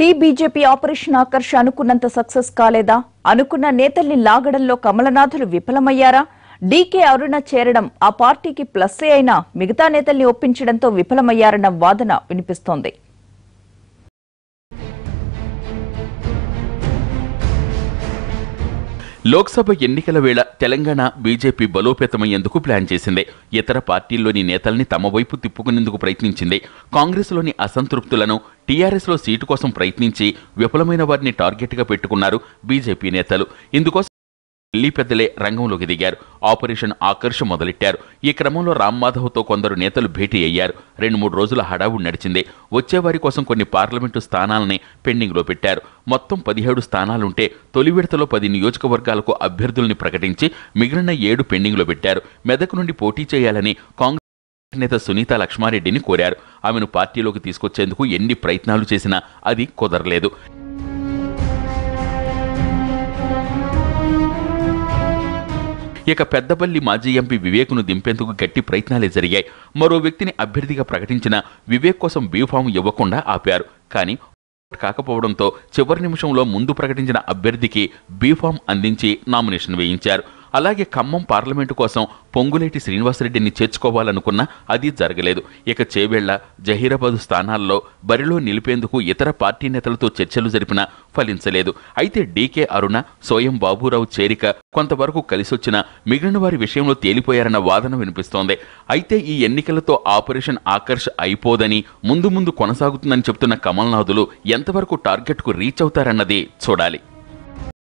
BJP operation Akarsh అనుకున్నంత success కాలేదా? అనుకున్న నేతల్ని లాగడంలో కమలనాథులు విఫలమయ్యారా? డీకే అరుణ చేరడం ఆ పార్టీకి ప్లస్సే అయినా మిగతా నేతల్ని ఒప్పించడంతో విఫలమయ్యారన్న వాదన వినిపిస్తోంది. లోక్సభ ఎన్నికల వేళ తెలంగాణ బీజేపీ బలోపేతమయ్యేందుకు ప్లాన్ చేసింది. ఇతర పార్టీల్లోని నేతల్ని తమ వైపు తిప్పుకునేందుకు ప్రయత్నించింది. కాంగ్రెస్లోని అసంతృప్తులను టీఆర్ఎస్లో సీటు కోసం ప్రయత్నించి విఫలమైన వారిని టార్గెట్గా పెట్టుకున్నారు బీజేపీ నేతలు. ఇందుకోసం ఢిల్లీ పెద్దలే రంగంలోకి దిగారు. ఆపరేషన్ ఆకర్ష్ మొదలెట్టారు. ఈ క్రమంలో రామ్మాధవ్తో కొందరు నేతలు భేటీ అయ్యారు. 2-3 రోజుల హడావుడి నడిచింది. వచ్చేవారి కోసం కొన్ని పార్లమెంటు స్థానాలని పెండింగ్లో పెట్టారు. మొత్తం 17 స్థానాలుంటే తొలి విడతలో 10 నియోజకవర్గాలకు అభ్యర్థుల్ని ప్రకటించి మిగిలిన 7 పెండింగ్లో పెట్టారు. మెదక్ నుండి పోటీ చేయాలని కాంగ్రెస్ నేత సునీత లక్ష్మారెడ్డిని కోరారు. ఆమెను పార్టీలోకి తీసుకొచ్చేందుకు ఎన్ని ప్రయత్నాలు చేసినా అది కుదరలేదు. ఇక పెద్దపల్లి మాజీ ఎంపీ వివేక్ను దింపేందుకు గట్టి ప్రయత్నాలే జరిగాయి. మరో వ్యక్తిని అభ్యర్థిగా ప్రకటించిన వివేక్ కోసం బీఫామ్ ఇవ్వకుండా ఆపారు. కానీ కాకపోవడంతో చివరి నిమిషంలో ముందు ప్రకటించిన అభ్యర్థికి బీఫామ్ అందించి నామినేషన్ వేయించారు. అలాగే ఖమ్మం పార్లమెంటు కోసం పొంగులేటి శ్రీనివాసరెడ్డిని చేర్చుకోవాలనుకున్నా అది జరగలేదు. ఇక చేవెళ్ల, జహీరాబాద్ స్థానాల్లో బరిలో నిలిపేందుకు ఇతర పార్టీ నేతలతో చర్చలు జరిపినా ఫలించలేదు. అయితే డీకే అరుణ, సోయం బాబురావు చేరిక కొంతవరకు కలిసొచ్చినా మిగిలిన వారి విషయంలో తేలిపోయారన్న వాదన వినిపిస్తోంది. అయితే ఈ ఎన్నికలతో ఆపరేషన్ ఆకర్ష్ అయిపోదని, ముందు ముందు కొనసాగుతుందని చెబుతున్న కమల్నాథులు ఎంతవరకు టార్గెట్కు రీచ్ అవుతారన్నది చూడాలి.